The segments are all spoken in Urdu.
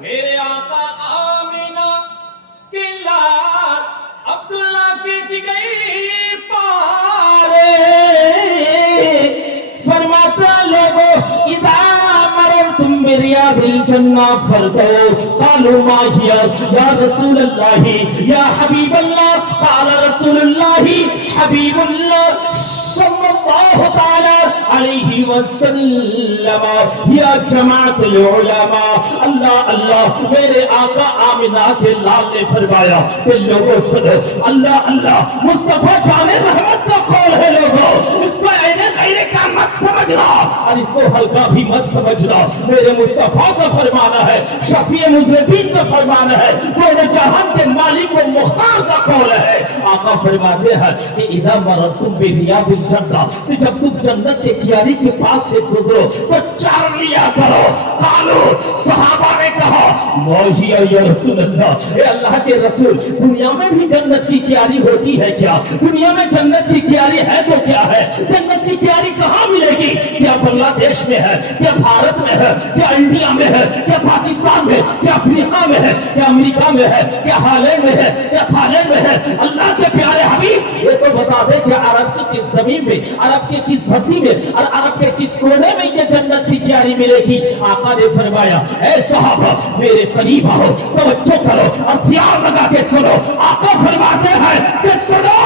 میرے آقا آمینہ کے لال عبداللہ کے جگئی پارے فرماتا لوگو اذا مررتم بریاض الجنہ فردوس قالوا ما ہی یا رسول اللہ یا حبیب اللہ قال رسول اللہ حبیب اللہ صلی اللہ تعالی علیہ وسلم یا جماعت العلماء اللہ اللہ میرے آقا آمنہ کے لال نے فرمایا کہ لوگوں سنو اللہ اللہ مصطفیٰ جان رحمت کا قول ہے لوگوں اس کو عین غیر کا مت سمجھنا اور اس کو ہلکا بھی مت سمجھنا میرے مصطفیٰ کا فرمانا ہے شفیع مذنبین کا فرمانا ہے دونوں جہان کے مالک و مختار کا قول ہے آقا فرماتے ہیں کہ اذا مررتم بریاض الجنہ جب تم جنت کے کیاری کے پاس سے گزرو تو چار لیا کرو قالو صحابہ نے کہا موجی یا رسول اللہ اے اللہ کے رسول دنیا میں بھی جنت کی کیاری ہوتی ہے کیا دنیا میں جنت کی کیاری ہے تو کیا ہے جنت کی کیاری کہاں ملے گی کیا بنگلہ دیش میں ہے کیا بھارت میں ہے کیا انڈیا میں ہے کیا پاکستان میں کیا افریقہ میں ہے کیا امریکہ میں ہے کیا ہالینڈ میں ہے کیا تھائلینڈ میں ہے اللہ کے پیارے حبیب یہ تو بتا دے کہ عرب کی کس زمین میں عرب کے کس دھرتی میں اور عرب کے کس کونے میں یہ جنت کی کیاری ملے گی آقا نے فرمایا اے صحابہ میرے قریب آؤ توجہ کرو اور دھیان لگا کے سنو آقا فرماتے ہیں کہ سنو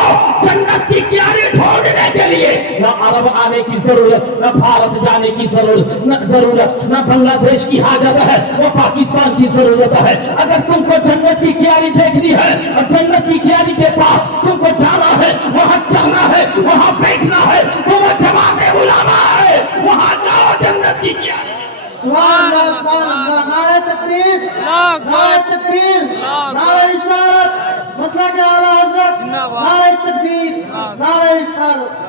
جنت کی کیاری ڈھونڈنے کے لیے نہ عرب آنے کی ضرورت نہ بھارت جانے کی ضرورت نہ بنگلہ دیش کی حاجت ہے نہ پاکستان کی ضرورت ہے اگر تم کو جنت کی کیاری دیکھنی ہے اور جنت کی کیاری کے پاس تم کو جانا ہے وہاں چلنا ہے وہاں بیٹھنا ہے وہ جماعت علماء ہے وہاں جاؤ جنت کی کیاری سبحان اللہ نعرہ تکبیر نعرہ تکبیر نعرہ رسالت مسلک اعلی حضرت نعرہ تکبیر نعرہ رسالت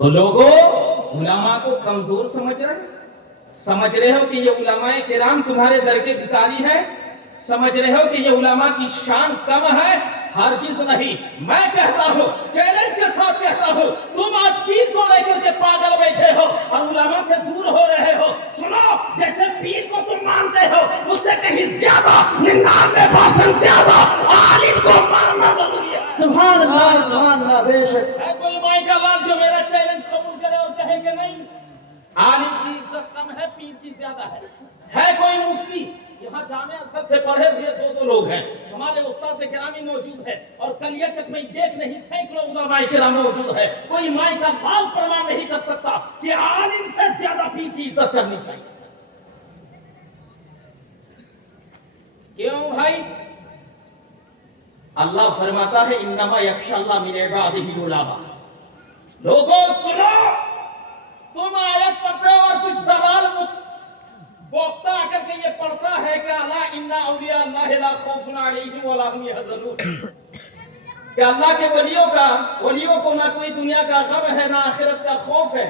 تو لوگوں علماء کو کمزور سمجھ رہے ہو کہ یہ علماء کرام تمہارے در کے بھکاری ہیں سمجھ رہے ہو کہ یہ علماء کی شان کم ہے ہرگز نہیں میں کہتا ہوں چیلنج کے ساتھ کہتا ہوں تم آج پیر کو لے کر کے پاگل بیٹھے ہو اور علماء سے دور ہو رہے ہو سنو جیسے پیر کو تم مانتے ہو اس سے کہیں زیادہ 99% زیادہ عالم کو ماننا ضروری ہے سبحان اللہ بے شک ہے کوئی مائی کا لال جو میرا چیلنج قبول کرے اور کہے کہ نہیں عالم کی عزت کم ہے پیر کی زیادہ ہے کوئی مفتی یہاں جامعہ ازہر سے پڑھے ہوئے دو لوگ ہیں ہمارے استاد گرامی موجود ہے اور کلیچک میں ایک نہیں سینکڑوں علماء کرام موجود ہے کوئی مائی کا لال پرمان نہیں کر سکتا کہ عالم سے زیادہ پیر کی عزت کرنی چاہیے کیوں بھائی اللہ فرماتا ہے انما یخشی اللہ من عبادہ العلماء لوگوں سنو تم آیت پڑھتے ہو اور کچھ دلال بوقتا آ کر کے یہ پڑھتا ہے کہ اللہ انا اولیاء اللہ لا خوف علیہم ولا هم يحزنون کہ اللہ کے ولیوں کو نہ کوئی دنیا کا غم ہے نہ آخرت کا خوف ہے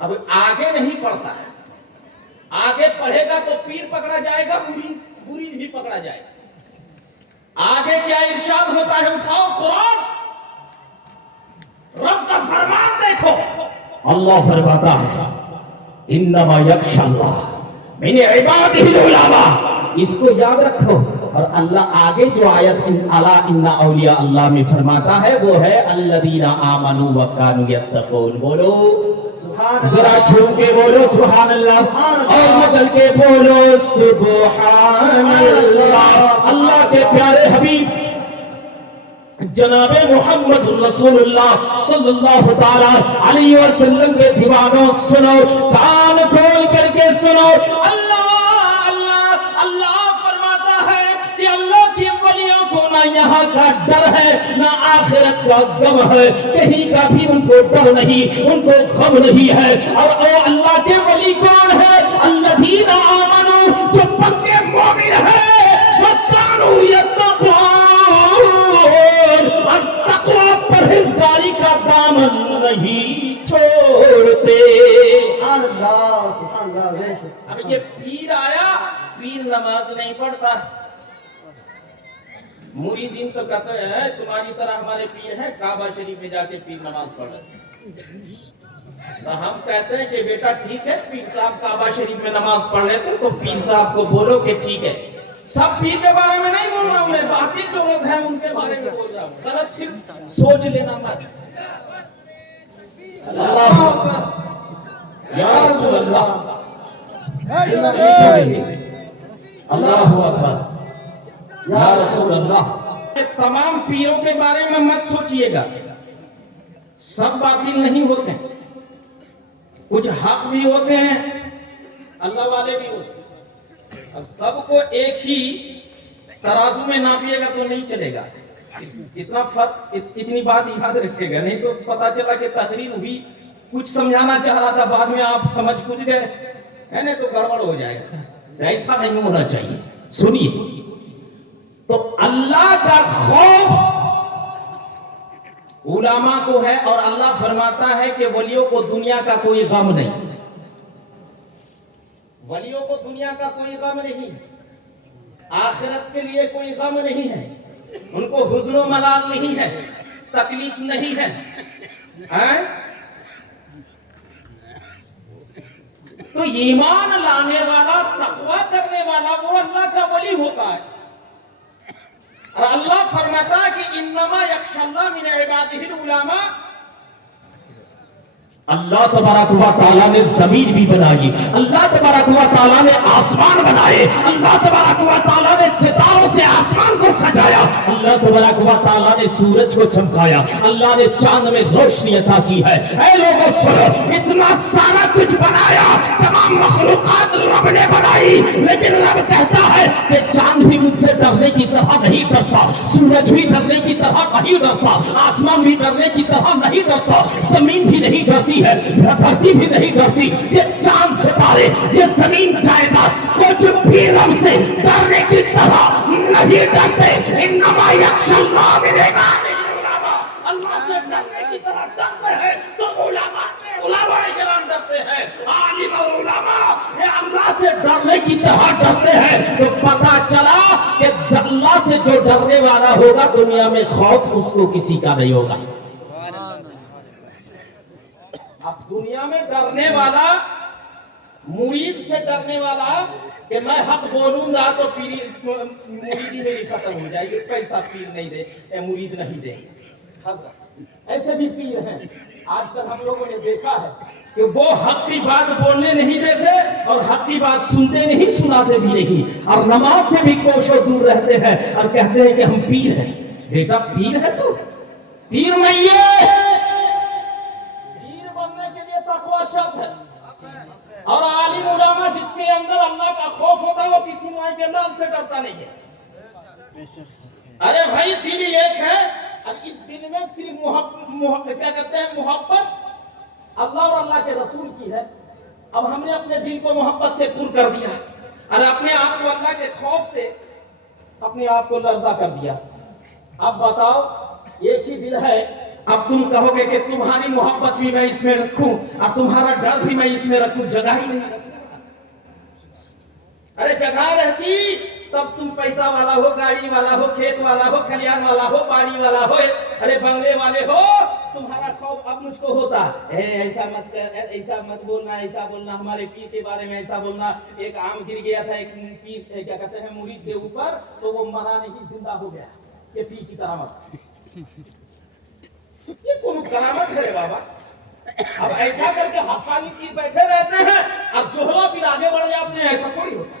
اب آگے نہیں پڑھتا ہے آگے پڑھے گا تو پیر پکڑا جائے گا مرید بھی پکڑا جائے گا آگے کیا ارشاد ہوتا ہے اٹھاؤ قرآن رب کا فرمان دیکھو اللہ فرماتا ہے انما یخشی اللہ من عبادہ العلماء اس کو یاد رکھو اور اللہ آگے جو آیت الا ان اولیاء اللہ میں فرماتا ہے وہ ہے الذین آمنوا وکانوا یتقون بولو ذرا جھوم کے بولو سبحان اللہ اور مچل کے بولو سبحان اللہ اللہ کے پیارے حبیب جناب محمد رسول اللہ صلی اللہ تعالی علیہ وسلم کے دیوانوں سنو کان کھول کر کے سنو اللہ اللہ اللہ فرماتا ہے کہ اللہ کی ولیوں کو نہ یہاں کا ڈر ہے نہ آخرت کا غم ہے کہیں کا بھی ان کو ڈر نہیں ان کو غم نہیں ہے اور او اللہ کے ولی کون ہے الذین آمنوا جو پکے مومن ہیں وکانوا یتقون اور تقوی پرہیزگاری کا دامن نہیں چھوڑتے سبحان اللہ اب یہ پیر آیا پیر نماز نہیں پڑھتا مریدین تو کہتے ہیں تمہاری طرح ہمارے پیر ہیں کعبہ شریف میں جا کے پیر نماز پڑھ رہے تو ہم کہتے ہیں کہ بیٹا ٹھیک ہے، پیر صاحب کعبہ شریف میں نماز پڑھ لیتے تو پیر صاحب کو بولو کہ ٹھیک ہے. سب پیر کے بارے میں نہیں بول رہا ہوں میں، باقی جو لوگ ہیں ان کے بارے میں بول رہا ہوں. غلط پھر سوچ لینا مت. اللہ اکبر یا رسول اللہ، اللہ اکبر یا رسول اللہ. تمام پیروں کے بارے میں مت سوچئے گا، سب باطل نہیں ہوتے، کچھ حق بھی ہوتے ہیں، اللہ والے بھی ہوتے ہیں. اب سب کو ایک ہی ترازو میں ناپیے گا تو نہیں چلے گا. اتنا فرق، اتنی بات یاد رکھے گا، نہیں تو پتا چلا کہ تقریر ہوئی، کچھ سمجھانا چاہ رہا تھا، بعد میں آپ سمجھ کچھ گئے ہے نا، تو گڑبڑ ہو جائے گا. ایسا نہیں ہونا چاہیے. سنیے، تو اللہ کا خوف علماء کو ہے، اور اللہ فرماتا ہے کہ ولیوں کو دنیا کا کوئی غم نہیں. ولیوں کو دنیا کا کوئی غم نہیں، آخرت کے لیے کوئی غم نہیں ہے، ان کو حزن و ملال نہیں ہے، تکلیف نہیں ہے. تو ایمان لانے والا، تقوی کرنے والا وہ اللہ کا ولی ہوتا ہے. اور اللہ فرماتا ہے کہ انما یخشی اللہ من عبادہ العلماء. اللہ تبارک و تعالیٰ نے زمین بھی بنائی، اللہ تبارک و تعالیٰ نے آسمان بنائے، اللہ تبارک و تعالیٰ نے ستاروں سے آسمان کو سجایا، اللہ تبارک و تعالیٰ نے سورج کو چمکایا، اللہ نے چاند میں روشنی عطا کی ہے. اے لوگوں سنو، اتنا سارا کچھ بنایا، تمام مخلوقات رب نے بنائی، لیکن رب کہتا ہے کہ چاند بھی مجھ سے ڈرنے کی طرح نہیں ڈرتا، سورج بھی ڈرنے کی طرح نہیں ڈرتا، آسمان بھی ڈرنے کی طرح نہیں ڈرتا، زمین بھی نہیں ڈرتی ہے، دھرتی بھی نہیں ڈرتی. یہ چاند ستارے، یہ زمین جائیداد کچھ بھی رب سے ڈرنے کی طرح نہیں ڈرتے. انما یخشی اللہ من عبادہ العلماء. اللہ سے ڈرنے کی طرح ڈرتے ہیں تو علماء کرام ڈرتے ہیں. عالم اور علماء یہ اللہ سے ڈرنے کی طرح ڈرتے ہیں. تو پتا چلا کہ اللہ سے جو ڈرنے والا ہوگا دنیا میں خوف اس کو کسی کا نہیں ہوگا. اب دنیا میں ڈرنے والا، مرید سے ڈرنے والا کہ میں حق بولوں گا تو مریدی میری ختم ہو جائے گی، پیسہ پیر نہیں دے، مرید نہیں دے. حضرت ایسے بھی پیر ہیں آج کل ہم لوگوں نے دیکھا ہے کہ وہ حق کی بات بولنے نہیں دیتے اور حق کی بات سنتے نہیں، سناتے بھی نہیں، اور نماز سے بھی کوشوں دور رہتے ہیں اور کہتے ہیں کہ ہم پیر ہیں. بیٹا پیر ہے تو پیر نہیں ہے. تقوی شرط ہے. اور عالم علماء جس کے اندر اللہ کا خوف ہوتا ہے وہ کسی مائی کے لال سے ڈرتا نہیں ہے. ارے بھائی دل ایک ہے، اور اس دل میں صرف کیا کہتے ہیں محبت اللہ اور اللہ کے رسول کی ہے. اب ہم نے اپنے دل کو محبت سے پر کر دیا اور اپنے آپ کو اللہ کے خوف سے اپنے آپ کو لرزہ کر دیا. اب بتاؤ، ایک ہی دل ہے، اب تم کہو گے کہ تمہاری محبت بھی میں اس میں رکھوں اور تمہارا ڈر بھی میں اس میں رکھوں، جگہ ہی نہیں رکھوں. ارے جگہ رہتی تب تم پیسہ والا ہو، گاڑی والا ہو، کھیت والا ہو، کھلیان والا ہو، باڑی والا ہو، ارے بنگلے والے ہو. تمہارا خوف اب مجھ کو ہوتا ہے، ایسا مت کر، ایسا مت بولنا، ایسا بولنا، ہمارے پیر کے بارے میں ایسا بولنا. ایک آم گر گیا تھا ایک پیر کیا کہتے ہیں مرید کے اوپر، تو وہ مرا نہیں، زندہ ہو گیا. یہ پیر کی کرامت. یہ کون کرامت ہے بابا؟ اب ایسا کر کے حقانی پیر بیٹھے رہتے ہیں، اب جوہلا پیر آگے بڑھ جاتے ہیں. ایسا تھوڑی ہوتا ہے.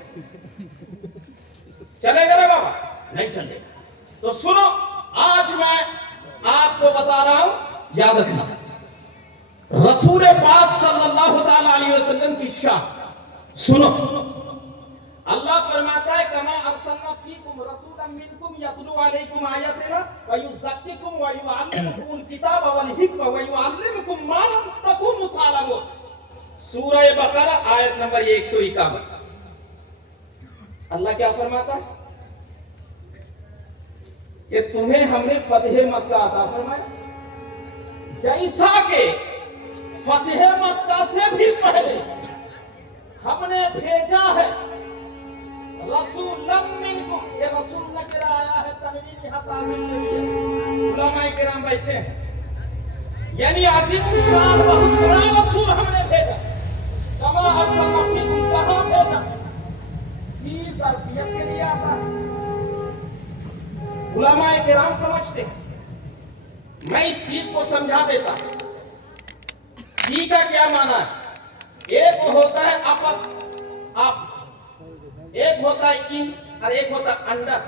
چلے گا نا بابا؟ نہیں چلے گا. تو سنو، آج میں آپ کو بتا رہا ہوں، یاد رکھنا، رسول پاک صلی اللہ تعالی علیہ وسلم کی شان سنو. اللہ فرماتا ہے کما ارسلنا فیکم رسولا منکم یتلو علیکم آیاتنا ویزکیکم ویعلمکم الکتاب والحکمہ ویعلمکم ما لم تکونوا تعلمون. سورہ بقرہ آیت نمبر 151. اللہ کیا فرماتا ہے کہ تمہیں ہم نے فتح مکہ عطا فرمایا، جیسا کہ فتح مکہ سے بھی پہلے ہم نے بھیجا ہے رسول منکم. یہ رسول نکرہ آیا ہے، تنوین یہاں تعمیر نہیں ہے. علماء کرام بیٹھے ہیں. یعنی عظیم الشان بہت بڑا رسول ہم نے بھیجا. کما ارسلنا فیکم کہاں بھیجا؟ فی ظرفیت کے لیے آتا ہے. علماء کرام سمجھتے ہیں. میں اس چیز کو سمجھا دیتا ہوں. فی کا کیا معنی ہے؟ ایک ہوتا ہے اپ، ایک ہوتا ہے ان اور ایک ہوتا ہے انڈر.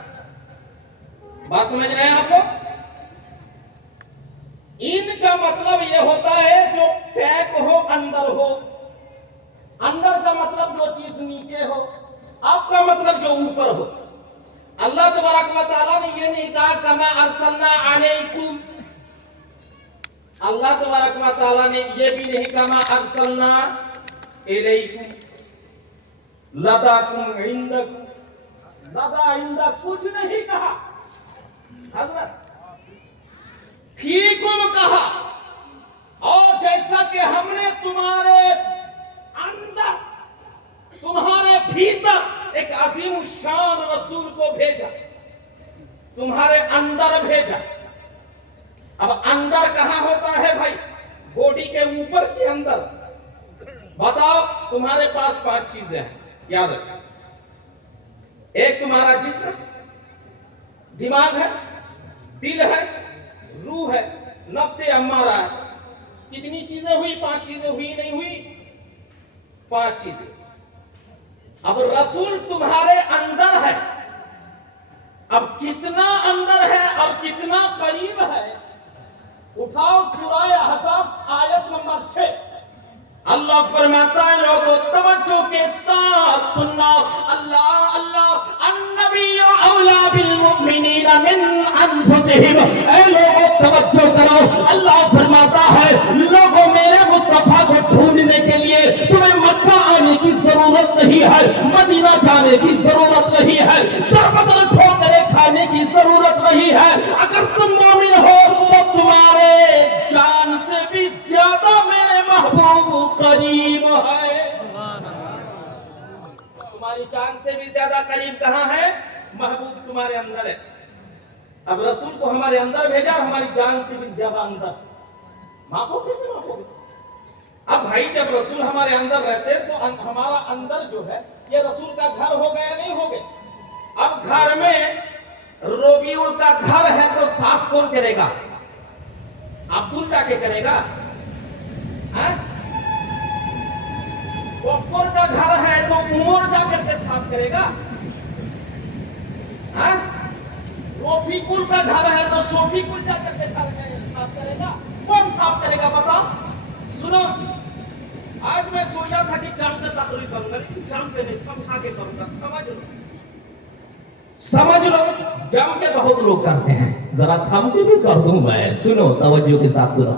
بات سمجھ رہے ہیں آپ لوگ؟ ان کا مطلب یہ ہوتا ہے جو پیک ہو، اندر ہو. اندر کا مطلب جو چیز نیچے ہو. آپ کا مطلب جو اوپر ہو. اللہ تبارک و تعالیٰ نے یہ نہیں کہا کما ارسلنا علیکم. اللہ تبارک و تعالیٰ نے یہ بھی نہیں کہا ارسلنا الیکم لداکم عندکم. لدا عندک کچھ نہیں کہا حضرت، فیکم کہا. اور جیسا کہ ہم نے تمہارے اندر، تمہارے بھیتر ایک عظیم الشان رسول کو بھیجا، تمہارے اندر بھیجا. اب اندر کہاں ہوتا ہے بھائی؟ باڈی کے اوپر کے اندر. بتاؤ، تمہارے پاس 5 چیزیں ہیں، یاد رکھو. ایک تمہارا جسم، دماغ ہے، دل ہے، روح ہے، نفس امارہ ہے. کتنی چیزیں ہوئی؟ 5 چیزیں ہوئی نہیں ہوئی؟ 5 چیزیں. اب رسول تمہارے اندر ہے. اب کتنا اندر ہے اور کتنا قریب ہے؟ اٹھاؤ سورہ احزاب آیت نمبر 6. اللہ فرماتا ہے لوگوں توجہ کے ساتھ سننا. اللہ النبی اولا بالمؤمنین من انفسہم. اے لوگوں توجہ کرو. اللہ فرماتا ہے لوگوں میرے مصطفیٰ کو ڈھونڈنے کے لیے تمہیں مکہ آنے کی ضرورت نہیں ہے، مدینہ جانے کی ضرورت نہیں ہے، در بدر ٹھوکریں کھانے کی ضرورت نہیں ہے. اگر تم مومن ہو تو تمہارے جان سے بھی زیادہ میرے محبوب قریب ہے. تمہاری جان سے بھی زیادہ قریب کہاں ہے؟ محبوب تمہارے اندر ہے. اب رسول کو ہمارے اندر بھیجا اور ہماری جان سے بھی زیادہ اندر. ماپو کیسے ماپو گے؟ اب بھائی جب رسول ہمارے اندر رہتے تو ہمارا اندر جو ہے یہ رسول کا گھر ہو گیا نہیں ہو گیا؟ اب گھر میں روبیو کا گھر ہے تو صاف کون کرے گا؟ عبدل جا کے کرے گا؟ بکر کا گھر ہے تو عمر جا کر کے صاف کرے گا؟ روفیقل کا گھر ہے تو صوفیقل جا کر کے گھر صاف کرے گا؟ کون صاف کرے گا بتاؤ؟ سنو، آج میں سوچا تھا کہ جام کا تقریر کروں گا، لیکن جام کے نہیں، سمجھا کے کروں گا. سمجھ لو جام کے بہت لوگ کرتے ہیں، ذرا تھم کے بھی کر دوں میں. سنو توجہ کے ساتھ سنو.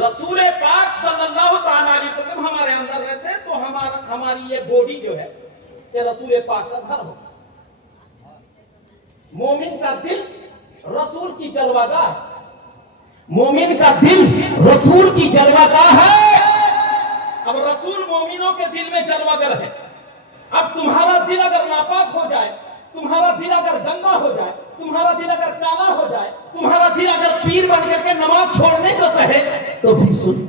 رسول پاک صلی اللہ تعالی علیہ وسلم ہمارے اندر رہتے ہیں تو ہماری یہ باڈی جو ہے یہ رسول پاک کا گھر ہو. مومن کا دل رسول کی جلوہ گاہ ہے. مومن کا دل رسول کی جلوہ گاہ ہے. اب رسول مومنوں کے دل میں جلوہ گر ہے. اب تمہارا دل اگر ناپاک ہو جائے، تمہارا دل اگر گندا ہو جائے، تمہارا دل اگر کالا ہو جائے، تمہارا دل اگر پیر بن کر کے نماز چھوڑنے کو کہے تو پھر سن.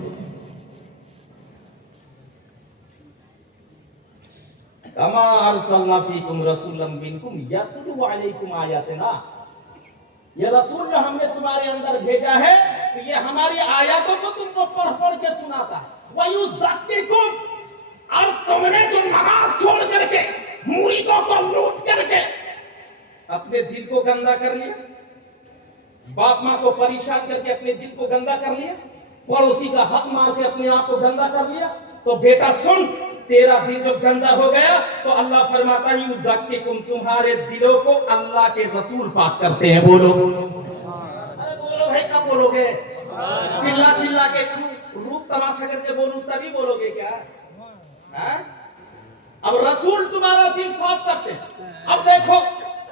کما ارسلنا فیکم رسولا منکم یتلو علیکم آیاتنا. یہ رسول جو ہم نے تمہارے اندر بھیجا ہے تو یہ ہماری آیاتوں کو تم کو پڑھ پڑھ کے سناتا ہے. وَيُزَكِّكُمْ. اور تم نے جو نماز چھوڑ کر کے مریدوں کو لوٹ کر کے اپنے دل کو گندا کر لیا، باپ ماں کو پریشان کر کے اپنے دل کو گندا کر لیا، پڑوسی کا حق مار کے اپنے آپ کو گندا کر لیا، تو بیٹا سن، تیرا دل جو گندا ہو گیا تو اللہ فرماتا ہے یُزَكِّكُمْ. تمہارے دلوں کو اللہ کے رسول پاک کرتے ہیں. بولو ارے بولو بھائی، کب بولو گے؟ چلا چلا کے روپ تماشا کر کے بولوں تبھی بولو گے کیا؟ اب رسول تمہارا دل صاف کرتے ہیں. اب دیکھو،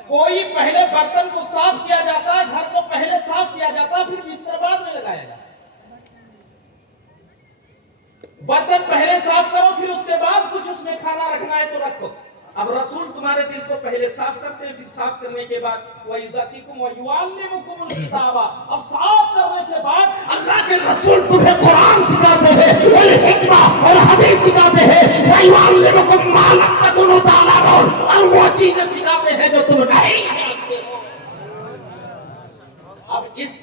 کوئی پہلے برتن کو صاف کیا جاتا ہے، گھر کو پہلے صاف کیا جاتا ہے، پھر بستر بعد میں لگایا جاتا ہے. برتن پہلے صاف کرو، پھر اس کے بعد کچھ اس میں کھانا رکھنا ہے تو رکھو. اب رسول تمہارے دل کو پہلے صاف کرتے ہیں، پھر صاف کرنے کے بعد وَيُزَكِّكُمْ وَيُعَلِّمُكُمُ الْكِتَابَ، اب صاف کرنے کے بعد اللہ کے رسول تمہیں قرآن سکھاتے ہیں اور حکمہ اور حدیث سکھاتے ہیں، وَيُعَلِّمُكُمْ مَا لَمْ تَكُونُوا تَعْلَمُونَ، اور وہ چیزیں سکھاتے ہیں جو تم نہیں جانتے ہو۔ اب اس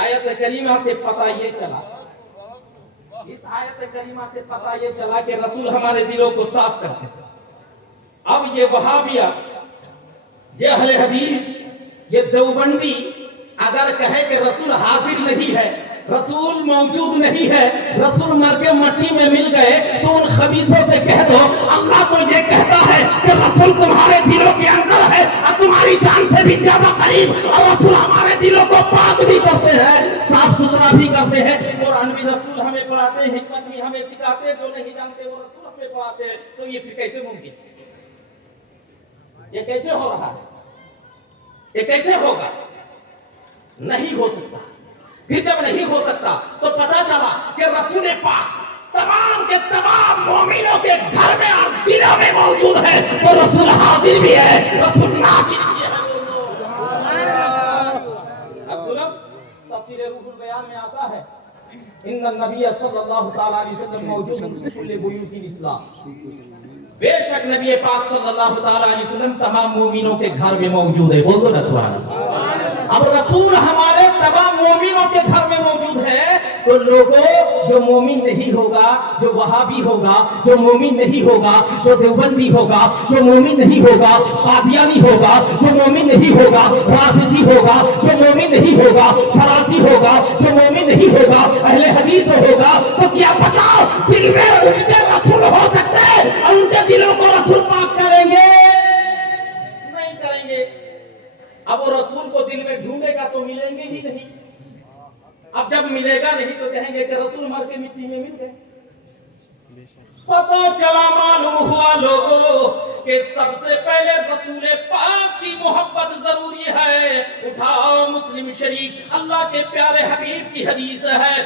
آیت کریمہ سے پتہ یہ چلا، اس آیت کریمہ سے پتہ یہ چلا کہ رسول ہمارے دلوں کو صاف کرتے ہیں۔ اب یہ وہابیہ، یہ اہل حدیث، یہ دیوبندی اگر کہے کہ رسول حاضر نہیں ہے، رسول موجود نہیں ہے، رسول مر کے مٹی میں مل گئے، تو ان خبیثوں سے کہہ دو اللہ تو یہ کہتا ہے کہ رسول تمہارے دلوں کے اندر ہے اور تمہاری جان سے بھی زیادہ قریب، اور رسول ہمارے دلوں کو پاک بھی کرتے ہیں، صاف ستھرا بھی کرتے ہیں۔ قرآن بھی رسول ہمیں پڑھاتے ہیں، حکمت بھی ہمیں سکھاتے ہیں، جو نہیں جانتے وہ رسول ہمیں پڑھاتے ہیں۔ تو یہ پھر کیسے ممکن ہے؟ یہ کیسے ہو رہا ہے؟ یہ کیسے ہوگا؟ نہیں ہو سکتا۔ پھر جب نہیں ہو سکتا تو پتا چلا کہ رسول پاک تمام کے تمام مومنوں کے گھر میں اور دلوں میں موجود ہے، تو رسول حاضر بھی ہے، رسول ناظر بھی ہے۔ اب سنو، تفسیر روح البیان میں آتا ہے ان النبی صلی اللہ تعالی علیہ وسلم موجود فی کل بیوت الاسلام، بے شک نبی پاک صلی اللہ تعالی علیہ وسلم تمام مومنوں کے گھر میں موجود ہے۔ بول دو نا سبحان اللہ۔ اب رسول ہمارے تمام مومنوں کے گھر میں موجود ہے، تو لوگوں جو مومن نہیں ہوگا، جو وہابی ہوگا، جو مومن نہیں ہوگا، جو دیوبندی ہوگا، جو مومن نہیں ہوگا، قادیانی ہوگا، جو مومن نہیں ہوگا، رافضی ہوگا، جو مومن نہیں ہوگا، فراسی ہوگا، جو مومن نہیں ہوگا، اہل حدیث ہوگا، تو کیا پتا دل میں ان کے رسول ہو سکتے ہیں اور ان کے دلوں کو رسول پاک کریں گے؟ نہیں کریں گے۔ اب وہ رسول کو دل میں ڈھونڈے گا تو ملیں گے ہی نہیں۔ اب جب ملے گا نہیں تو کہیں گے کہ رسول مر کے مٹی میں مل گئے۔ پتہ چلا، معلوم ہوا لوگوں کہ سب سے پہلے رسول پاک کی محبت ضروری ہے۔ اٹھاؤ مسلم شریف، اللہ کے پیارے حبیب کی حدیث ہے،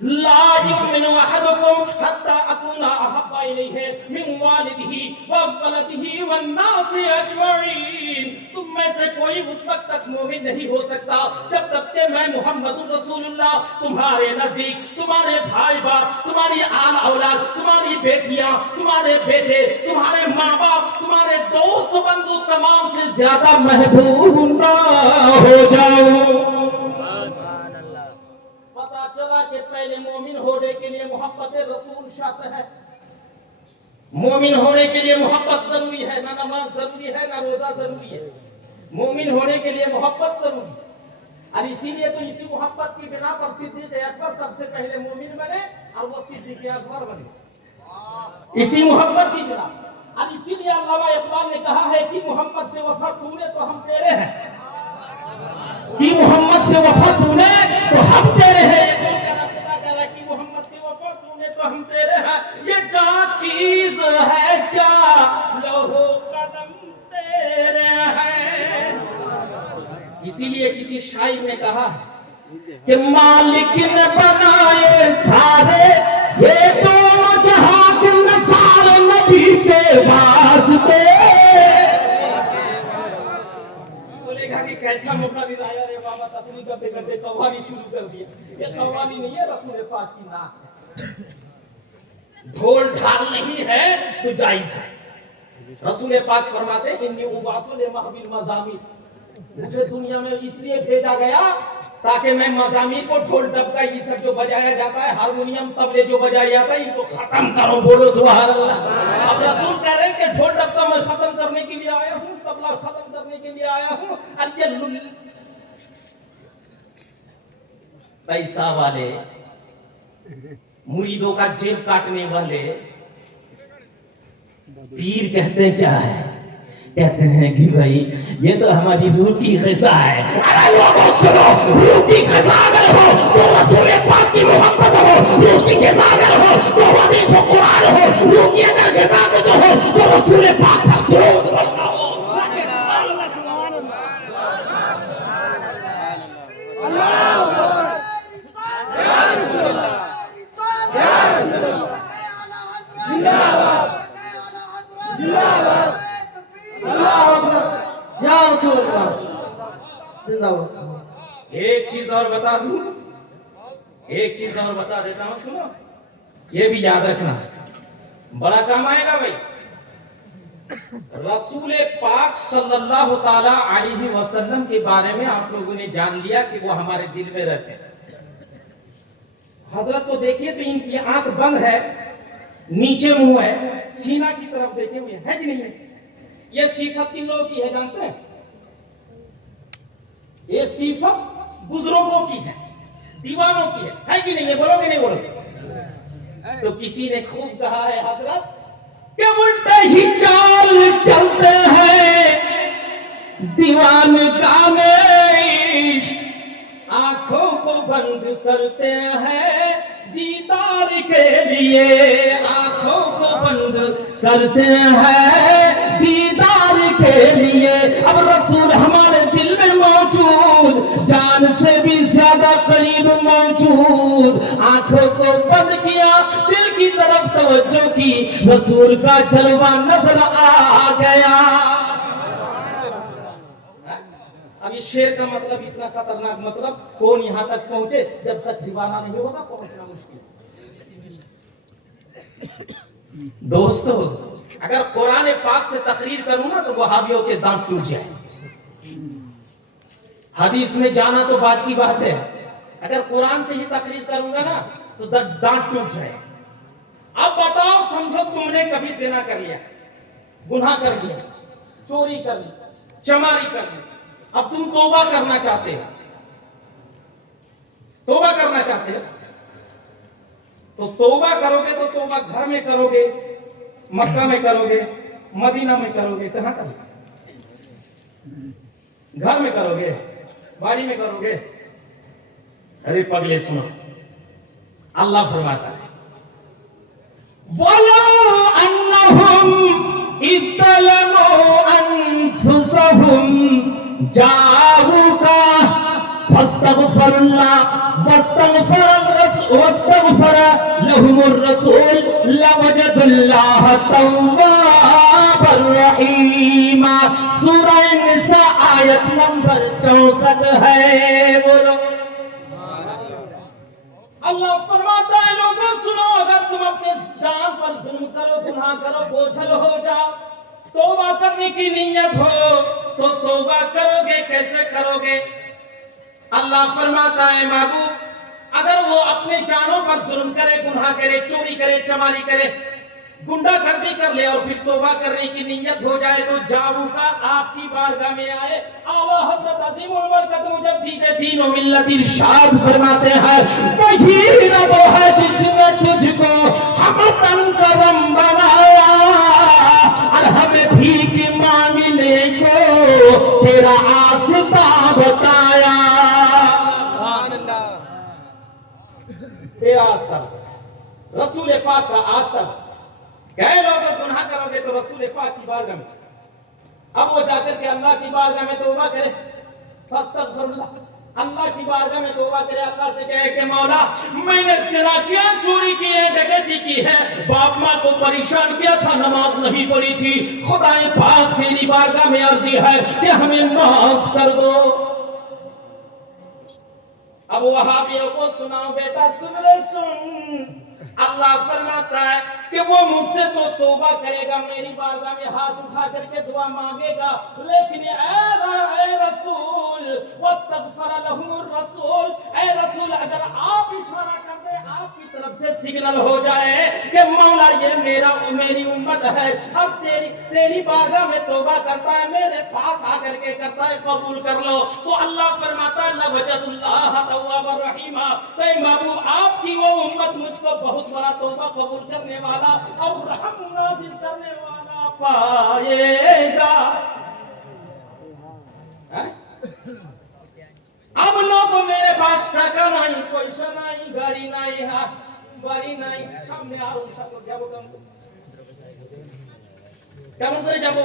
لا یؤمن احدکم حتی اکون احب الیہ من والدہ وولدہ والناس اجمعین، تم میں سے کوئی اس وقت تک مومن نہیں ہو سکتا جب تک کہ میں محمد رسول اللہ تمہارے نزدیک، تمہارے بھائی باپ، تمہاری آل اولاد، تمہاری بیٹیاں، تمہارے بیٹے، تمہارے ماں باپ، تمہارے دوست بندو تمام سے زیادہ محبوب نہ ہو جاؤں۔ پتا چلا کہ پہلے مومن ہونے کے لیے محبت رسول شرط ہے۔ مومن ہونے کے لیے محبت ضروری ہے، نہ نماز ضروری ہے، نہ روزہ ضروری ہے۔ مومن ہونے کے لیے محبت ضروری ہے، اور اسی لیے تو اسی محبت کی بنا پر صدیق اکبر سب سے پہلے مومن بنے اور وہ صدیق اکبر بنے، اسی محبت کی بنا پر۔ اور اسی لیے علامہ اقبال نے کہا ہے کہ محمد سے وفا تو نے تو ہم تیرے ہیں، کہ محمد سے وفا تو نے تو ہم تیرے ہیں، کہ محمد سے وفا تو نے تو ہم تیرے ہیں، یہ جہاں چیز ہے کیا لوہو قلم تیرے ہیں۔ اسی لیے کسی شاعر نے کہا ہے کہ مالک نے بنائے سارے یہ دونوں جہاں کے نثار نبی کے واسطے۔ کہ کیسا موقع دلایا رے بابا، تقریر کرتے کرتے قوالی شروع کر دیا۔ یہ قوالی نہیں ہے، رسول پاک کی نعت ہے۔ ڈھول ڈھال نہیں ہے تو جائز ہے۔ رسول پاک فرماتے ہیں انی ابعث لمحو المزامیر، مجھے دنیا میں اس لیے بھیجا گیا تاکہ میں مزامیر کو، ڈھول ڈبکا یہ سب جو بجایا جاتا ہے، ہارمونیم طبلے جو بجایا جاتا ہے، ان کو ختم کرو۔ بولو سبحان اللہ۔ اب رسول کہہ رہے ہیں کہ ڈھول ڈبکا میں ختم کرنے کے لیے آیا ہوں، طبلہ ختم کرنے کے لیے آیا ہوں، اور یہ پیسہ والے، مریدوں کا جیب کاٹنے والے پیر کہتے ہیں کیا ہے؟ کہتے ہیں کہ بھائی یہ تو ہماری روح کی غذا ہے۔ ارے لوگوں سنو، روح کی غذا اگر ہو تو رسول پاک کی محبت ہو، روح کی غذا اگر ہو تو حدیث و قرآن ہو، روح کی اگر غذا جو ہو تو رسول پاک کا درود بولنا ہو۔ اللہ رسول اللہ زندہ باد. ایک چیز اور بتا دوں, ایک چیز اور بتا دیتا ہوں, سنو, یہ بھی یاد رکھنا, بڑا کام آئے گا بھائی. رسول پاک صلی اللہ تعالی علیہ وسلم کے بارے میں آپ لوگوں نے جان لیا کہ وہ ہمارے دل میں رہتے ہیں. حضرت کو دیکھیے تو ان کی آنکھ بند ہے, نیچے منہ ہے, سینہ کی طرف دیکھے ہوئے ہے کہ نہیں ہے؟ یہ صفت کن لوگوں کی ہے جانتے ہیں؟ یہ صفت بزرگوں کی ہے, دیوانوں کی ہے کہ نہیں ہے؟ بولو گے نہیں بولو گے؟ تو کسی نے خوب کہا ہے حضرت کہ الٹے ہی چال چلتے ہیں دیوان گانے, آنکھوں کو بند کرتے ہیں دیدار کے لیے, آنکھوں کو بند کرتے ہیں دیدار کے لیے. اب رسول ہمارے دل میں موجود, جان سے بھی زیادہ قریب موجود, آنکھوں کو بند کیا, دل کی طرف توجہ کی, رسول کا جلوہ نظر آ گیا. اب یہ شعر کا مطلب اتنا خطرناک مطلب کون یہاں تک پہنچے, جب تک دیوانہ نہیں ہوگا پہنچنا مشکل. دوستو, اگر قرآن پاک سے تقریر کروں نا تو وہابیوں کے دانت ٹوٹ جائیں. حدیث میں جانا تو بات کی بات ہے, اگر قرآن سے ہی تقریر کروں گا نا تو دانت ٹوٹ جائے. اب بتاؤ, سمجھو تم نے کبھی زنا کر لیا, گناہ کر لیا, چوری کر لی, چماری کر لی, اب تم توبہ کرنا چاہتے ہو, توبہ کرنا چاہتے ہو تو توبہ کرو گے تو توبہ گھر میں کرو گے, مکہ میں کرو گے, مدینہ میں کرو گے, کہاں کرو گے؟ گھر میں کرو گے, باڑی میں کرو گے؟ ارے پگلے سنو, اللہ فرماتا ہے وَلَوْ أَنَّهُمْ إِذْ ظَلَمُوا أَنفُسَهُمْ جَاءُوكَ فَاسْتَغْفَرُوا اللَّهَ وَاسْتَغْفَرَ لَهُمُ الرَّسُولُ لَوَجَدُوا اللَّهَ تَوَّابًا رَحِيمًا. سورہ النساء آیت نمبر 64 ہے. بولو اللہ فرماتا ہے, لوگوں سنو, اگر تم اپنے جان پر ظلم کرو, گناہ کرو, بوجھل ہو جاؤ, توبہ کرنے کی نیت ہو تو توبہ کرو گے, کیسے کرو گے؟ اللہ فرماتا ہے محبوب, اگر وہ اپنے جانوں پر ظلم کرے, گناہ کرے, چوری کرے, چماری کرے, گنڈا گردی کر لے اور پھر توبہ کرنے کی نیت ہو جائے تو جاؤ کا آپ کی بارگاہ میں آئے. اعلیٰ حضرت عظیم البرکت مجدد دین و ملت ارشاد فرماتے ہیں, وہی رب ہے جس نے تجھ کو ہمتن کرم بنایا اور ہمیں بھیک مانگنے کو تیرا آستا بتایا. تیرا آستا بتایا, رسول پاک کا آستا بتایا. کہے لوگ گناہ کرو گے تو رسول پاک کی بارگاہ میں, اب وہ جا کر کے اللہ کی بارگاہ میں توبہ کرے, فاستغفر اللہ, اللہ کی بارگاہ میں توبہ کرے, اللہ سے کہے کہ مولا میں نے زنا کیا, چوری کی ہے, ڈکیتی کی ہے, باپ ماں کو پریشان کیا تھا, نماز نہیں پڑھی تھی, خدائے پاک تیری بارگاہ میں عرضی ہے کہ ہمیں معاف کر دو. اب وہابیوں کو سناؤ بیٹا, سن لے سن, اللہ فرماتا ہے کہ وہ مجھ سے تو توبہ کرے گا, میری بارگاہ میں ہاتھ اٹھا کر کے دعا مانگے گا, لیکن اے رسول واستغفر لهم الرسول, اے رسول اگر آپ اشارہ کر دیں, آپ کی طرف سے سگنل ہو جائے کہ مولا یہ میری امت ہے, اب تیری بارگاہ میں توبہ کرتا ہے, میرے پاس آ کر کے کرتا ہے, قبول کر لو, تو اللہ فرماتا ہے لوجدوا اللہ توابا رحیما. اے محبوب, آپ کی وہ امت مجھ کو بہت بڑا توبہ قبول کرنے والا اور رحم نازل کرنے والا پائے گا. اب لوگوں میرے پاس ٹاکا نہیں, پیسہ نہیں, گاڑی نہیں, বাড়ি নাই, সামনে আরো সাগর যাবো কেমন করে যাবো?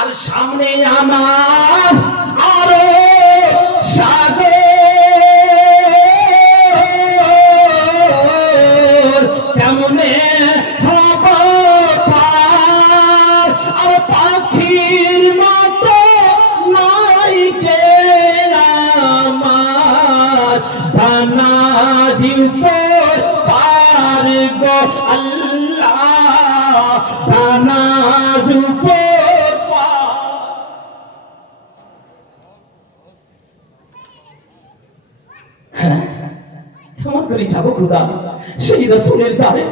আর সামনে আমার আরো সাগর, কেমনে হব পার, আর পাখির মতো নাই যে আমার ডানা দিব পার গো আল্লাহ, ডানা দিব কেমন করে যাবো খোদা সেই রাসূলের দ্বারে,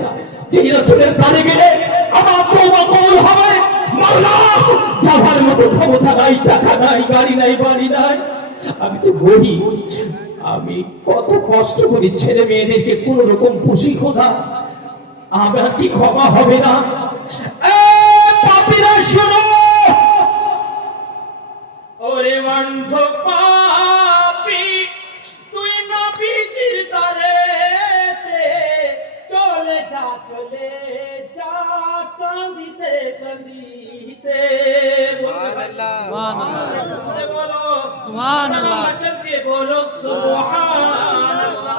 যেই রাসূলের দ্বারে গেলে আমার তওবা কবুল হবে। মাওলা, যাবার মতো ক্ষমতা নাই, টাকা নাই, গাড়ি নাই, বাড়ি নাই, আমি তো গরিব, আমি কত কষ্ট করি ছেলে মেয়েদেরকে কোন রকম পুষি খোদা, আমার কি ক্ষমা হবে না? এ পাপীরা শোনো, ওরে বন্ধ পাপী, তুই নবীজির দ্বারেতে চলে যা, চলে যা, কাঁদিতে কাঁদিতে। সুবহানাল্লাহ, সুবহানাল্লাহ, বলো সুবহানাল্লাহ, চলকে বলো সুবহানাল্লাহ।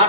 8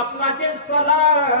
আপনাকে সালাম।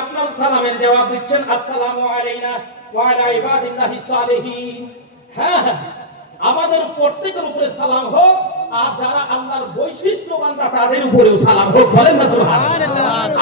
আপনার সালামের জবাব দিচ্ছেন আসসালামু আলাইনা ওয়া আলা ইবাদিল্লাহি সালিহিন। হ্যাঁ হ্যাঁ, আমাদের প্রত্যেকের উপরে সালাম হোক, আর যারা আল্লাহর বৈশিষ্ট্যবান তাদের উপরেও সালাম হোক, বলেন না সুবহানাল্লাহ।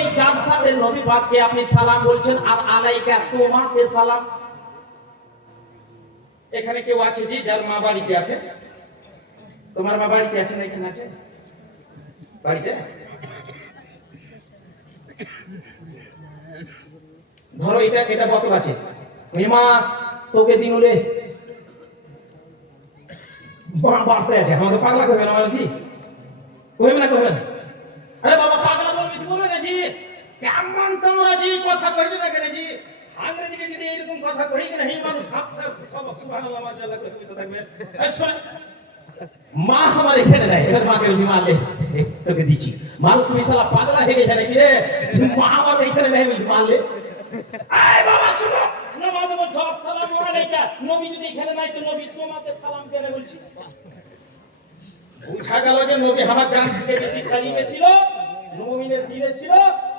এই জালসাতে নবী পাককে আপনি সালাম বলছেন আর আলাইকা তোমাকে সালাম। এখানে কেউ আছে যে যার মা বাড়িতে আছে? তোমার মা বাড়িতে আছে না এখানে আছে? বাড়িতে? ধরো এটা বোতল আছে, মা তোকে দিন উলে বাড়তে আছে, আমাকে পাগলা কইবে না বলছি, কইবে না কইবে না? আরে বাবা পাগলা বলবি কি বলবে না জি? কেমন তোমরা জি কথা কইছো না কেন জি? আঙ্গ্রেজি দিকে যদি এরকম কথা কই কেন এই মানুষ আস্তে আস্তে সব সুবহানাল্লাহ মাশাআল্লাহ করে পিছে থাকবে। এই শুনে মা আমার এখানে নাই, এবার মাকে বলছি মা লে তোকে দিচ্ছি। মানুষ কি শালা পাগলা হয়ে গেছে নাকি রে? মা আমার এখানে নাই বলছি মা লে। এই বাবা শুনো, নামাজে বলছো আসসালামু আলাইকা, নবী যদি এখানে নাই তো নবী তোমাকে সালাম কেন বলছিস? বুঝা গেল যে নবী আমার জান থেকে বেশি কারিমে ছিল, মুমিনের দিনে ছিল,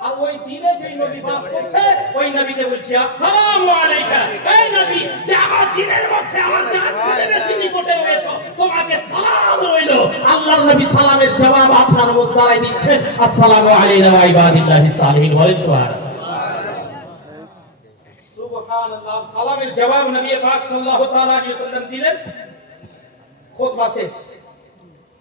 আর ওই দিনে যে নবী বাস করছে ওই নবীকে বলছি আসসালামু আলাইকা, এই নবী যে আমার দিনের মধ্যে আমার জান থেকে বেশি নিকটে রয়েছে তোমাকে সালাম রইলো। আল্লাহর নবী সালামের জবাব আপনার মুদ্দারাই দিচ্ছেন আসসালামু আলাইনা ওয়া ইবাদিল্লাহি সালিহিন, বলেন সুবহানাল্লাহ। সুবহানাল্লাহ, সালামের জবাব নবী পাক সাল্লাল্লাহু তাআলা আলাইহি ওয়াসাল্লাম দিলেন, খুতবা শেষ।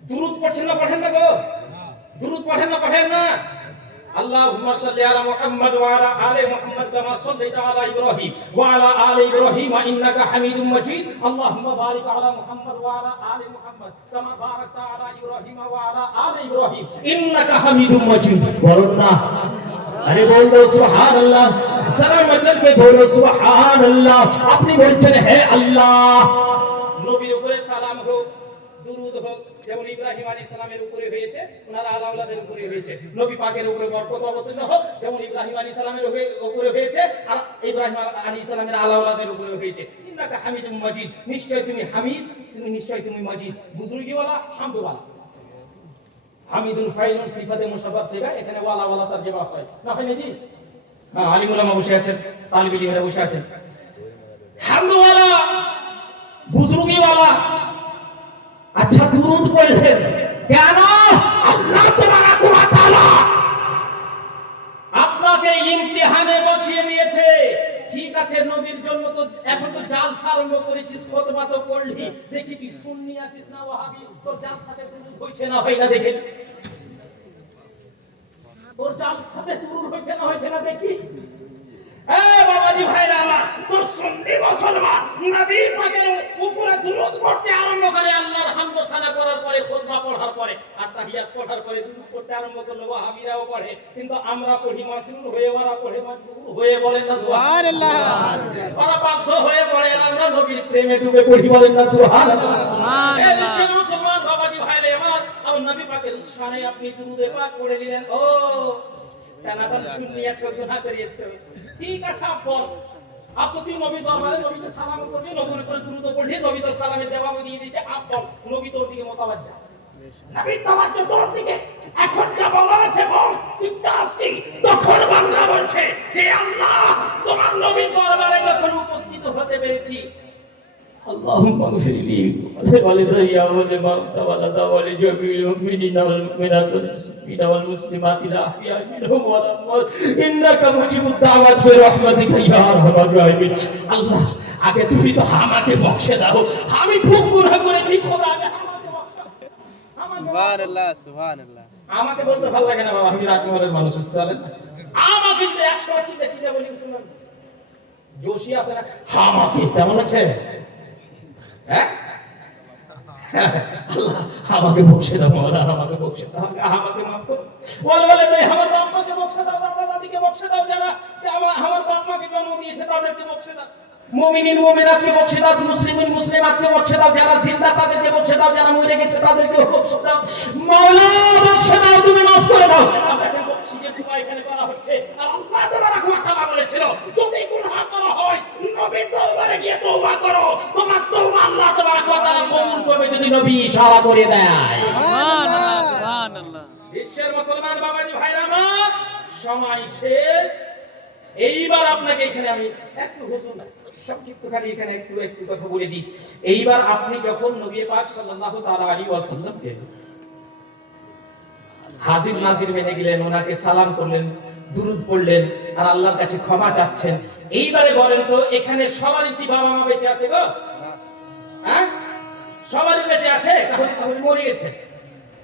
দুরূদ পড়ছেন না পড়েন না গো? দুরূদ পড়েন না পড়েন না? আল্লাহুম্মা সাল্লি আলা মুহাম্মাদ ওয়া আলা আলি মুহাম্মাদ কামা সাল্লাইতা আলা ইব্রাহিম ওয়া আলা আলি ইব্রাহিম ইন্নাকা হামিদুম মাজিদ। আল্লাহুম্মা বারিক আলা মুহাম্মাদ ওয়া আলা আলি মুহাম্মাদ কামা বারাকতা আলা ইব্রাহিম ওয়া আলা আলি ইব্রাহিম ইন্নাকা হামিদুম মাজিদ। বলুন না, আরে বল দো সুবহানাল্লাহ, সারা মজল কে বলো সুবহানাল্লাহ। আপনি বলছেন হে আল্লাহ নবীর উপরে সালাম হোক, দুরূদ হোক, যেমন ইব্রাহিম আলাইহিস সালামের উপরে হয়েছে, ওনার আলা আওলাদের উপরে হয়েছে। নবী পাকের উপরে বরকত অবতীর্ণ হোক, যেমন ইব্রাহিম আলাইহিস সালামের উপরে হয়েছে আর ইব্রাহিম আলাইহিস সালামের আলা আওলাদের উপরে হয়েছে। ইন্নাকা হামিদুম মাজিদ, নিশ্চয় তুমি হামিদ, তুমি নিশ্চয় তুমি মাজিদ, বুজুর্গিওয়ালা, হামদওয়ালা। হামিদুল ফাইলুন সিফাতে মুশাব্বাহ সিগা, এখানে ওয়ালা ওয়ালা তরজমা হয় না, হয় না জি? হ্যাঁ, আলিম উলামা বসে আছেন, তালিব ইলমেরা বসে আছেন। হামদওয়ালা, বুজুর্গিওয়ালা। আচ্ছা দুরূদ পড়লেন কেন? আল্লাহ তাবারাক ওয়া তাআলা আপনাকে ইমতিহানে বসিয়ে দিয়েছে। ঠিক আছে, নবীর জন্য তো এখন তো জালসা আরম্ভ করেছিস, খুতবা তো পড়লি, দেখি তুই সুন্নি আছিস না ওয়াহাবি, তো জালসাতে দুরূদ হইছে না হয় না দেখি, তোর জালসাতে দুরূদ হইছে না হইছে না দেখি। বাবাজি ভাইরা আমার, তো সুন্নি মুসলমান নবী পাকের উপরে দুরূদ পড়তে আরম্ভ করে, আল্লাহর হামদ সানা করার পরে, খুতবা পড়ার পরে আর তাহিয়াত পড়ার পরে দুরূদ পড়তে আরম্ভ করলো, ওয়াহাবিরাও পড়ে, কিন্তু আমরা পড়ি মাসরুর হয়ে, ওরা পড়ে মাজবুর হয়ে, বলেন না সুবহানাল্লাহ। ওরা বাধ্য হয়ে পড়ে, আর আমরা নবীর প্রেমে ডুবে পড়ি, বলেন না সুবহানাল্লাহ। এই দেশের মুসলমান বাবাজি ভাইরা আমার, আর নবী পাকের শানে আপনি দুরূদে পাক পড়ে দিলেন। ও কানাডার সুন্নি আছে, গুনাহ করিয়েছো, ঠিক আছে বল, আপ তো তুই নবীর দরবারে নবীকে সালাম করবি, নবীর উপরে দুরূদ পড়লি, নবী তোর সালামের জবাব দিয়ে দিয়েছে, আপ বল নবী তোর দিকে মোতাবাজ্জা, নবী তাওয়াজ্জু তোর দিকে। এখন যা বলা আছে বল, ইত্তাসি। তখন বান্দা বলছে যে আল্লাহ তোমার নবীর দরবারে যখন উপস্থিত হতে পেরেছি, আল্লাহুম্মা গফিরলি ওয়ালিদাইয়া ওয়া লিমান তাওয়ালাদা ওয়া লিজামিল মুমিনিনা ওয়াল মুমিনাতিল মুসলিমিনা ওয়াল মুসলিমাতিল আহইয়া মিনহুম ওয়াল আমওয়াত ইন্নাকা মুজিবুদ দাওয়াত বিরহমাতিকা ইয়া আরহামার রাহিমিন। আল্লাহ আগে তুমি তো আমাকে বখশে দাও, আমি খুব গুনাহ করেছি, খোদা আগে আমাকে বখশো। সুবহানাল্লাহ সুবহানাল্লাহ। আমাকে বলতে ভালো লাগে না বাবা, আমি রাতমহলের মানুষ, বুঝতে পারলেন? আমাকে যদি 100 চিন্তা চিন্তা বলি শুনুন, জোশী আছে না, আমাকে কেমন আছে? হ্যাঁ, আল্লাহ আমাকে বখশে দাও, মাওলা আমাকে বখশে দাও, আমাকে maaf করো। বলে দেই আমার বাপ মাকে বখশে দাও, দাদা দাদিকে বখশে দাও, যারা আমার বাপ মাকে জন্ম দিয়েছে তাদেরকে বখশে দাও। মুমিনিন মুমিনাতকে বকশে দাও, মুসলিমিন মুসলিমাতকে বকশে দাও, যারা জিন্দা তাদেরকে বকশে দাও, যারা মরে গেছে তাদেরকে বকশে দাও। মাওলা বকশে দাও, তুমি maaf করে দাও। আপনাদের বকশিশের দোয়া এখানে করা হচ্ছে। আর আল্লাহ তাবারাক ওয়া তাআলা বলেছিল, যদি গুনাহ করা হয় নবীর দরবারে গিয়ে তওবা করো, তোমার তওবা আল্লাহ তাবারাক ওয়া তাআলা কবুল করবে যদি নবী ইশারা করে দেয়। সুবহানাল্লাহ সুবহানাল্লাহ। বিশ্বের মুসলমান বাবাজি ভাইরা আমার, সময় শেষ। এইবার আপনাকে এখানে আমি একটু হুজুর না সংক্ষিপ্ত খালি এখানে একটু কথা বলে দিই। এইবার আপনি যখন নবী পাক সাল্লাল্লাহু তাআলা আলাইহি ওয়াসাল্লামকে হাজির নাজির মেনে গেলেন, ওনাকে সালাম করলেন, দুরূদ পড়লেন আর আল্লাহর কাছে ক্ষমা চাচ্ছেন, এইবারে বলেন তো এখানে সবারই কি বাবা মা বেঁচে আছে গো? হ্যাঁ, সবারই বেঁচে আছে? তাহলে মরে গেছে?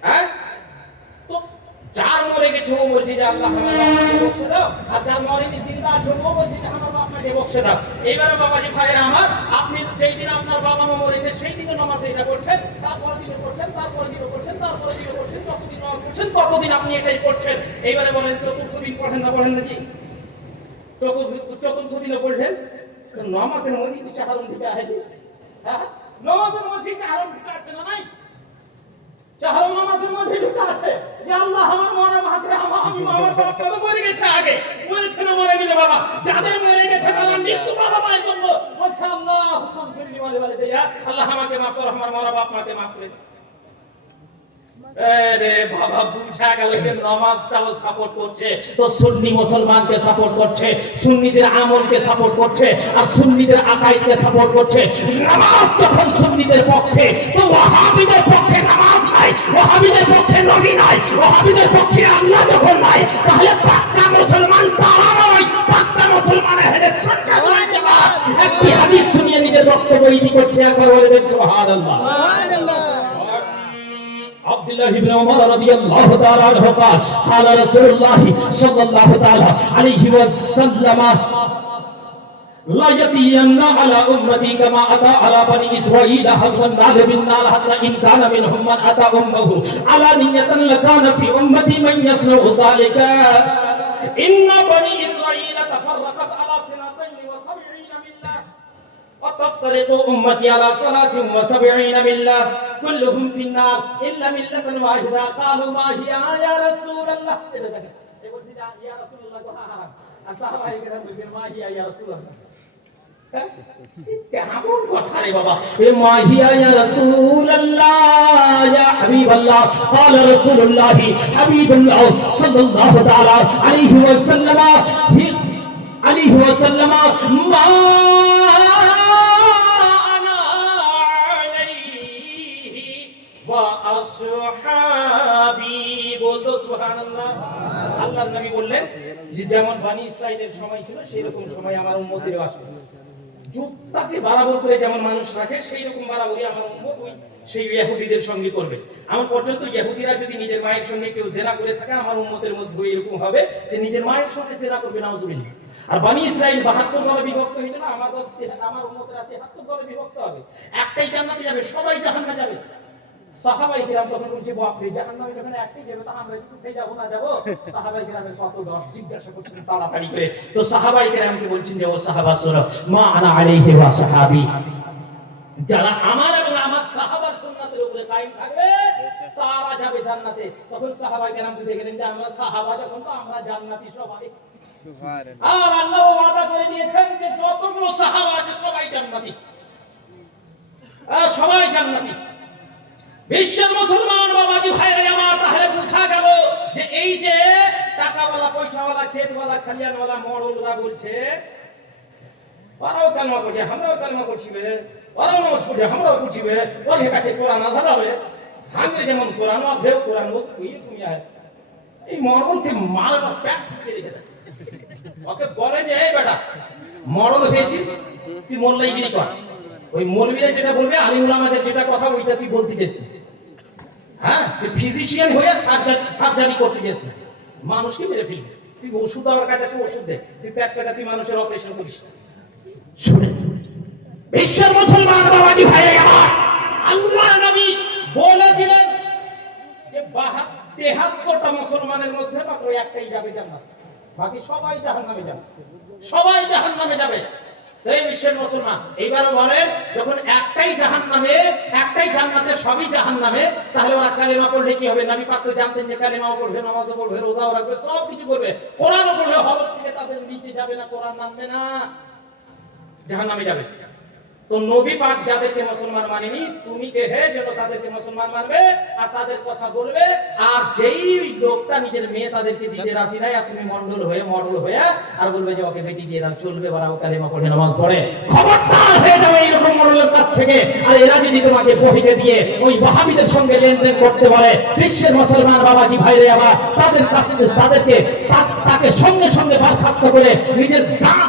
হ্যাঁ, তো যার মরে গেছে ও বলছে যে আল্লাহ আমার বাবাকে বকশে দাও, আর যার মরেনি জিন্দা আছে ও বলছে যে আমার বাবাকে বকশে দাও। এইবারে বাবাজি ভাইরা আমার, আপনি যেই দিন আপনার বাবা মা মরেছে সেই দিনে নামাজ এটা করছেন, তারপরে দিনে করছেন, তারপরে দিনে করছেন, তারপরে দিনে করছেন, যতদিন নামাজ করছেন ততদিন আপনি এটাই করছেন। এইবারে বলেন চতুর্থ দিন পড়েন না জি? চতুর্থ দিনে পড়লেন নামাজের মধ্যে কি চাহারুন থেকে আহেদি? হ্যাঁ, নামাজের মধ্যে চাহারুন থেকে আছে না নাই? চাহারুন নামাজের মধ্যে ঢুকে আছে যে আল্লাহ আমার মরা মাকে আমি আমার বাবা তো মরে গেছে, আগে মরেছে না মরে গেলে বাবা, যাদের মরে গেছে তারা মৃত্যু বাবা মায়ের জন্য বলছে আল্লাহ হুকুম সল্লি আলাইহি দেয়া, আল্লাহ আমাকে মাফ করো, আমার মরা বাপ মাকে মাফ করে দাও। আরে বাবা, বুঝা গেল যে নামাজটাও সাপোর্ট করছে, তো সুন্নি মুসলমানকে সাপোর্ট করছে, সুন্নিদের আমলকে সাপোর্ট করছে, আর সুন্নিদের আকাইদকে সাপোর্ট করছে। নামাজ যখন সুন্নিদের পক্ষে, তো ওয়াহাবিদের পক্ষে নামাজ নাই, ওয়াহাবিদের পক্ষে নবী নাই, ওয়াহাবিদের পক্ষে আল্লাহ যখন নাই, তাহলে পাক্কা মুসলমান তারা নয়, পাক্কা মুসলমান আহলে সুন্নাত ওয়াল জামাত। একটি হাদিস শুনিয়ে নিজের বক্তব্য ইতি করছে, একবার বলে দেন সুবহানাল্লাহ। عبد الله بن عمر رضي الله تعالى عنه قال رسول الله صلى الله تعالى عليه وسلم لا يأتين على أمتي كما أتى على بني إسرائيل حزب النار بالنار حتى إن كان منهم من أتى أمه علانية لكان في أمتي من يصنع ذلك إن بني إسرائيل تفرقت على 72 ملة وتفترق أمتي على 73 ملة كلهم في النار إلا ملة واحدة قالوا ما هي يا رسول الله يا رسول الله الصحابة يقولون ما هي يا رسول الله কেমন কথা রে বাবা, এ মাহিয়া ইয়া রাসূলুল্লাহ ইয়া হাবিবাল্লাহ قال رسول الله حبيب الله صلى الله تعالى عليه وسلم ما আসহাবি, বলতো সুবহানাল্লাহ। আল্লাহর নবী বললেন যে যেমন বনি ইসরাইলের সময় ছিল সেই রকম সময় আমার উম্মতেরও আসবে। জুতাকে বরাবর করে যেমন মানুষ রাখে সেই রকম বরাবরই আমার উম্মত ওই সেই ইহুদিদের সঙ্গে করবে। এমন পর্যন্ত ইহুদিরা যদি নিজের মায়ের সঙ্গে কেউ জিনা করে থাকে, আমার উম্মতের মধ্যে এরকম হবে যে নিজের মায়ের সঙ্গে জিনা করবে, নাউজুবিল্লাহ। আর বনি ইসরাইল 72 দলে বিভক্ত হয়েছিল, আমার উম্মতেরা 73 দলে বিভক্ত হবে। একটাই জান্নাতে যাবে, সবাই জাহান্নামে যাবে। সাহাবায়ে কিরাম তখন বলছে বাপরে, জাহান্নামে যখন একটাই যাবে তা আমরা একটু ফেলে যাবো না যাবো? সাহাবায়ে কিরামের কত ডর, জিজ্ঞাসা করছেন তাড়াতাড়ি করে। তো সাহাবায়ে কিরামকে বলছেন যে ও সাহাবা শোনো, মা আনা আলাইহি ওয়া সাহাবী, যারা আমার এবং আমার সাহাবার সুন্নাতের উপরে কায়েম থাকবে তারা যাবে জান্নাতে। তখন সাহাবায়ে কিরাম বুঝে গেলেন যে আমরা সাহাবা যখন, তো আমরা জান্নাতি সবাই। সুবহানাল্লাহ। আর আল্লাহ ওয়াদা করে দিয়েছেন যে যতগুলো সাহাবা আছে সবাই জান্নাতি, সবাই জান্নাতি। বিশ্বের মুসলমান বাবাজি ভাইরা আমার, তাহলে বুঝা গেল যে এই যে টাকাওয়ালা, পয়সাওয়ালা, ক্ষেতওয়ালা, খালিয়ানওয়ালা, মড়লরা বলছে ওরাও কালমা পড়ছে, আমরাও কালমা পড়ছি, ওরাও নামাজ পড়ছে, আমরাও পড়ছি, ওর কাছে কোরআন আলাদা হবে, হাঙ্গরে যেমন কোরআন অভেও কোরআন ওইরকমই হয়। এই মড়লকে মারানোর প্যাট ঠিকিয়ে রেখে দেয়, ওকে বলে যে এই বেটা মড়ল হয়েছিস তুই মোল্লাইগিরি কর। ওই মৌলবীরা যেটা বলবে, আলিমুল আমাদের যেটা কথা ওইটা তুই বলতে চেয়েছিস। হ্যাঁ, তুই ফিজিশিয়ান হয়ে সার্জারি করতে চেয়েছিস, মানুষকে মেরে ফেলবি। তুই ওষুধ আমার কাছে আছে, ওষুধ দে, তুই পেট কাটা, তুই মানুষের অপারেশন করিস। শুনেন বিশ্বের মুসলমান বাবাজি ভাইরা আমার, আল্লাহর নবী বলে দিলেন যে 73টা মুসলমানের মধ্যে মাত্র একটাই যাবে জান্নাত, বাকি সবাই জাহান্নামে যাবে, সবাই জাহান্নামে যাবে। এই বিশ্বের মুসলমান এইবারও বলেন, যখন একটাই জাহান্নামে একটাই জান্নাতে সবই জাহান্নামে, তাহলে ওরা কালেমা পড়লে কি হবে? নবী পাক তো জানতেন যে কালেমাও পড়বে, নামাজও পড়বে, রোজাও রাখবে, সব কিছু করবে, কোরআনও পড়বে, হলক থেকে তাদের নিচে যাবে না, কোরআন নামবে না, জাহান্নামে যাবে। তো নবী পাক যাদেরকে মুসলমান মানেনি, তুমি কে হে যেন তাদেরকে মুসলমান মানবে আর তাদের কথা বলবে? আর যেই লোকটা নিজের মেয়ে তাদেরকে দিতে রাজি নাই, আর তুমি মডেল হয়ে আর বলবে যে ওকে বেটি দিয়ে দাও, চলবে? বারাও কালেমা পড়ে, নামাজ পড়ে, খবরদার হয়ে যাবে এইরকম মডেলের কাছ থেকে। আর এরা যদি তোমাকে বহিকে দিয়ে ওই ওয়াহাবিদের সঙ্গে লেনদেন করতে বলে, বিশ্বের মুসলমান বাবাজি ভাইরে আবার তাদের কাছে তাকে সঙ্গে সঙ্গে বরখাস্ত করে নিজের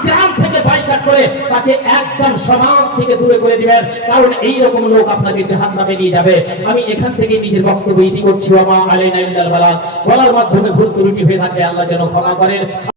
গ্রাম থেকে বাইকাট করে তাকে একদম সমাজ থেকে দূরে করে দিবেন, কারণ এই রকম লোক আপনাকে জাহান্নামে নিয়ে যাবে। আমি এখান থেকে নিজের বক্তব্য ইতি করছি। ওয়া মা আলাইনা ইল্লাল বালাগ, বলার মাধ্যমে ভুল ত্রুটি হয়ে থাকলে আল্লাহ যেন ক্ষমা করেন।